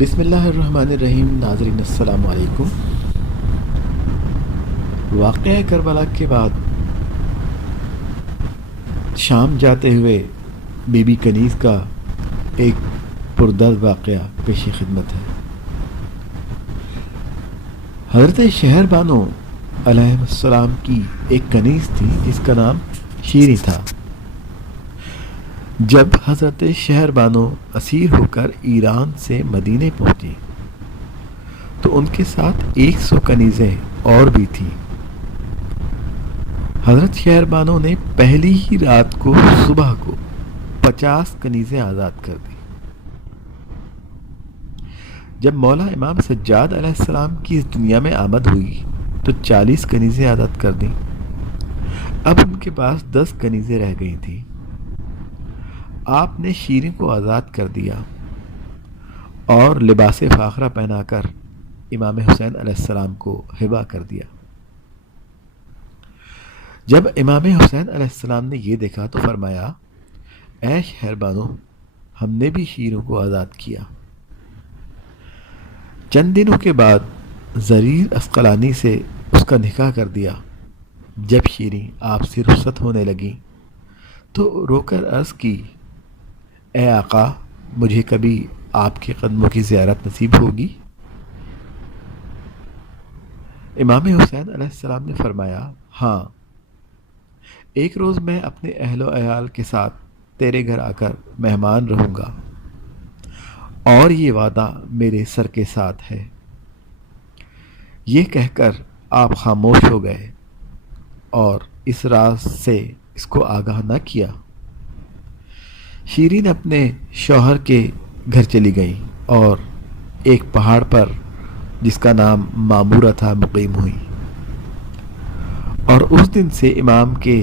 بسم اللہ الرحمن الرحیم. ناظرین السلام علیکم. واقعہ کربلا کے بعد شام جاتے ہوئے بی بی کنیز کا ایک پردرد واقعہ پیش خدمت ہے. حضرت شہر بانو علیہ السلام کی ایک کنیز تھی جس کا نام شیریں تھا. جب حضرت شہر بانو اسیر ہو کر ایران سے مدینے پہنچی تو ان کے ساتھ 100 کنیزیں اور بھی تھیں. حضرت شہر بانو نے پہلی ہی رات کو صبح کو 50 کنیزیں آزاد کر دی. جب مولا امام سجاد علیہ السلام کی اس دنیا میں آمد ہوئی تو 40 کنیزیں آزاد کر دیں. اب ان کے پاس 10 کنیزیں رہ گئی تھیں. آپ نے شیریں کو آزاد کر دیا اور لباس فاخرہ پہنا کر امام حسین علیہ السلام کو ہبہ کر دیا. جب امام حسین علیہ السلام نے یہ دیکھا تو فرمایا، اے شہر بانو، ہم نے بھی شیروں کو آزاد کیا. چند دنوں کے بعد زریر اسقلانی سے اس کا نکاح کر دیا. جب شیریں آپ سے رخصت ہونے لگیں تو رو کر عرض کی، اے آقا، مجھے کبھی آپ کے قدموں کی زیارت نصیب ہوگی؟ امام حسین علیہ السلام نے فرمایا، ہاں، ایک روز میں اپنے اہل و عیال کے ساتھ تیرے گھر آ کر مہمان رہوں گا، اور یہ وعدہ میرے سر کے ساتھ ہے. یہ کہہ کر آپ خاموش ہو گئے اور اس راز سے اس کو آگاہ نہ کیا. شیریں اپنے شوہر کے گھر چلی گئیں اور ایک پہاڑ پر جس کا نام مامورہ تھا مقیم ہوئی، اور اس دن سے امام کے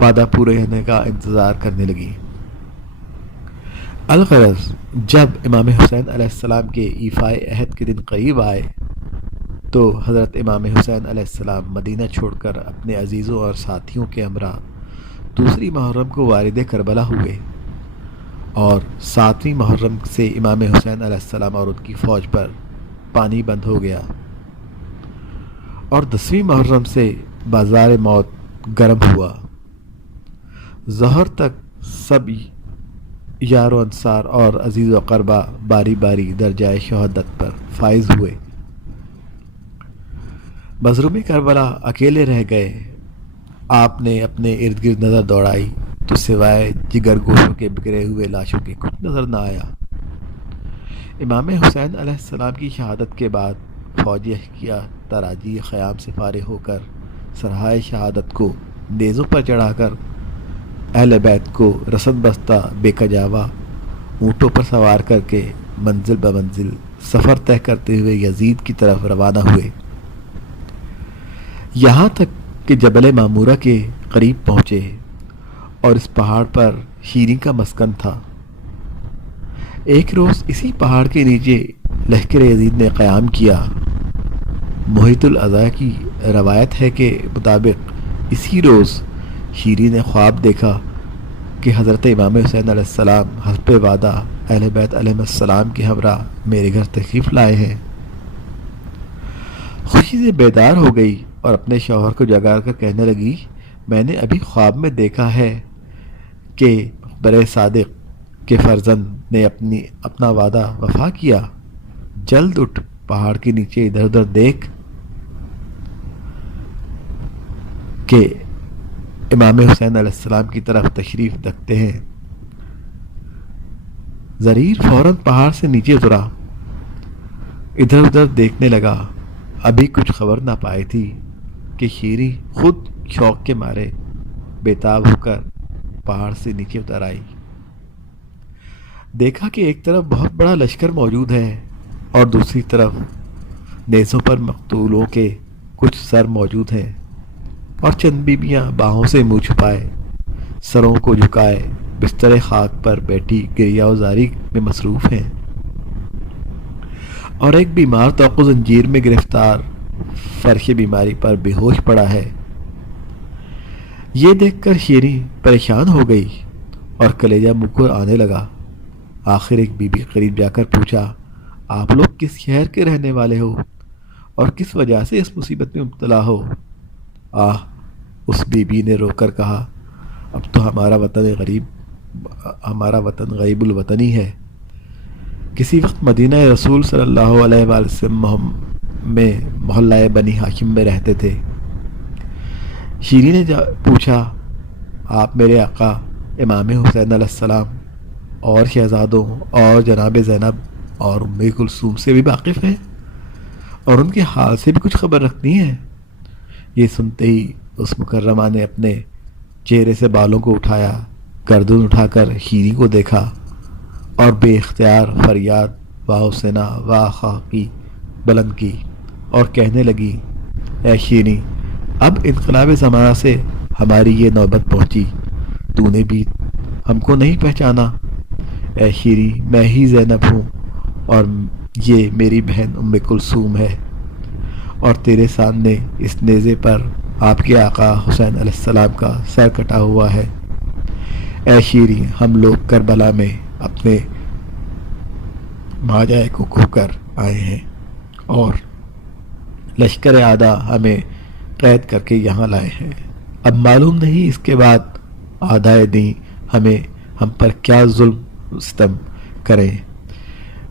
وعدہ پورے ہونے کا انتظار کرنے لگی. الغرض جب امام حسین علیہ السلام کے ایفائے عہد کے دن قریب آئے تو حضرت امام حسین علیہ السلام مدینہ چھوڑ کر اپنے عزیزوں اور ساتھیوں کے ہمراہ دوسری محرم کو وارد کربلا ہوئے، اور 7ویں محرم سے امام حسین علیہ السلام اور ان کی فوج پر پانی بند ہو گیا، اور 10ویں محرم سے بازار موت گرم ہوا. ظہر تک سب یار و انصار اور عزیز و اقربا باری باری درجۂ شہادت پر فائز ہوئے. مظلوم کربلا اکیلے رہ گئے. آپ نے اپنے ارد گرد نظر دوڑائی تو سوائے جگر گوشوں کے بکھرے ہوئے لاشوں کے کچھ نظر نہ آیا. امام حسین علیہ السلام کی شہادت کے بعد فوجی اشقیا تراجی خیام سے فارغ ہو کر سرحائے شہادت کو نیزوں پر چڑھا کر اہل بیت کو رسد بستہ بے کجاوا اونٹوں پر سوار کر کے منزل بمنزل سفر طے کرتے ہوئے یزید کی طرف روانہ ہوئے، یہاں تک کہ جبل مامورہ کے قریب پہنچے، اور اس پہاڑ پر شیریں کا مسکن تھا. ایک روز اسی پہاڑ کے نیچے لشکر یزید نے قیام کیا. محیط الاضاء کی روایت ہے کہ مطابق اسی روز شیریں نے خواب دیکھا کہ حضرت امام حسین علیہ السلام حسب وعدہ اہل بیت علیہ السلام کے ہمراہ میرے گھر تشریف لائے ہیں. خوشی سے بیدار ہو گئی اور اپنے شوہر کو جگا کر کہنے لگی، میں نے ابھی خواب میں دیکھا ہے کہ برے صادق کے فرزند نے اپنا وعدہ وفا کیا. جلد اٹھ، پہاڑ کے نیچے ادھر ادھر دیکھ کہ امام حسین علیہ السلام کی طرف تشریف رکھتے ہیں. زریر فوراً پہاڑ سے نیچے اترا، ادھر ادھر دیکھنے لگا. ابھی کچھ خبر نہ پائی تھی کہ شیریں خود شوق کے مارے بےتاب ہو کر پہاڑ سے نیچے اتر آئی. دیکھا کہ ایک طرف بہت بڑا لشکر موجود ہے اور دوسری طرف نیزوں پر مقتولوں کے کچھ سر موجود ہیں، اور چند بیبیاں باہوں سے منہ چھپائے، سروں کو جھکائے بستر خاک پر بیٹھی گریہ وزاری میں مصروف ہیں، اور ایک بیمار توق زنجیر میں گرفتار فرش بیماری پر بے ہوش پڑا ہے. یہ دیکھ کر شیریں پریشان ہو گئی اور کلیجہ منہ کو آنے لگا. آخر ایک بی بی قریب جا کر پوچھا، آپ لوگ کس شہر کے رہنے والے ہو اور کس وجہ سے اس مصیبت میں مبتلا ہو؟ آہ، اس بی بی نے رو کر کہا، اب تو ہمارا وطن غریب الوطنی ہے۔ کسی وقت مدینہ رسول صلی اللہ علیہ وآلہ وسلم میں محلہ بنی ہاشم میں رہتے تھے۔ شیریں نے پوچھا، آپ میرے آقا امام حسین علیہ السلام اور شہزادوں اور جناب زینب اور ام کلثوم سے بھی واقف ہیں اور ان کے حال سے بھی کچھ خبر رکھتی ہیں؟ یہ سنتے ہی اس مکرمہ نے اپنے چہرے سے بالوں کو اٹھایا، گردن اٹھا کر شیریں کو دیکھا اور بے اختیار فریاد واہ حسینہ واہ خاکی بلند کی اور کہنے لگی، اے شیریں، اب انقلاب زمانہ سے ہماری یہ نوبت پہنچی، تو نے بھی ہم کو نہیں پہچانا؟ اے شیریں، میں ہی زینب ہوں اور یہ میری بہن ام کلثوم ہے، اور تیرے سامنے اس نیزے پر آپ کے آقا حسین علیہ السلام کا سر کٹا ہوا ہے۔ اے شیریں، ہم لوگ کربلا میں اپنے ماجائے کو کھو کر آئے ہیں اور لشکر اعداء ہمیں قید کر کے یہاں لائے ہیں۔ اب معلوم نہیں اس کے بعد اعدائے دین ہم پر کیا ظلم ستم کریں۔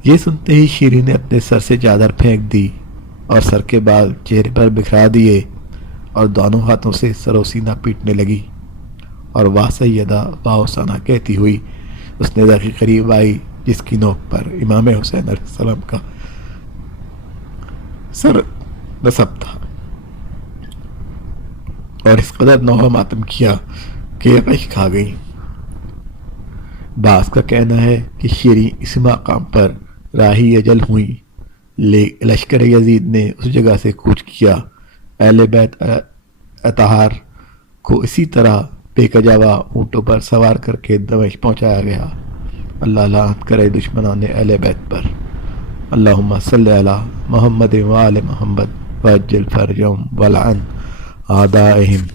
یہ سنتے ہی شیریں نے اپنے سر سے چادر پھینک دی اور سر کے بال چہرے پر بکھرا دیے اور دونوں ہاتھوں سے سر و سینہ پیٹنے لگی، اور واہ سیدہ واہ حسینہ کہتی ہوئی اس نیزہ کے قریب آئی جس کی نوک پر امام حسین علیہ السلام کا سر نصب تھا، اور اس قدر نوحہ ماتم کیا کہ غش کھا گئی۔ بعض کا کہنا ہے کہ شیریں اس مقام پر راہی اجل ہوئی۔ لشکر یزید نے اس جگہ سے کوچ کیا۔ اہل بیت اطہار کو اسی طرح بے کجاوا اونٹوں پر سوار کر کے دمشق پہنچایا گیا۔ اللہ لعنت کرے دشمنان اہل بیت پر۔ اللہم صلی علی محمد وآل محمد وعجل فرجہم ولعن اعدائہم۔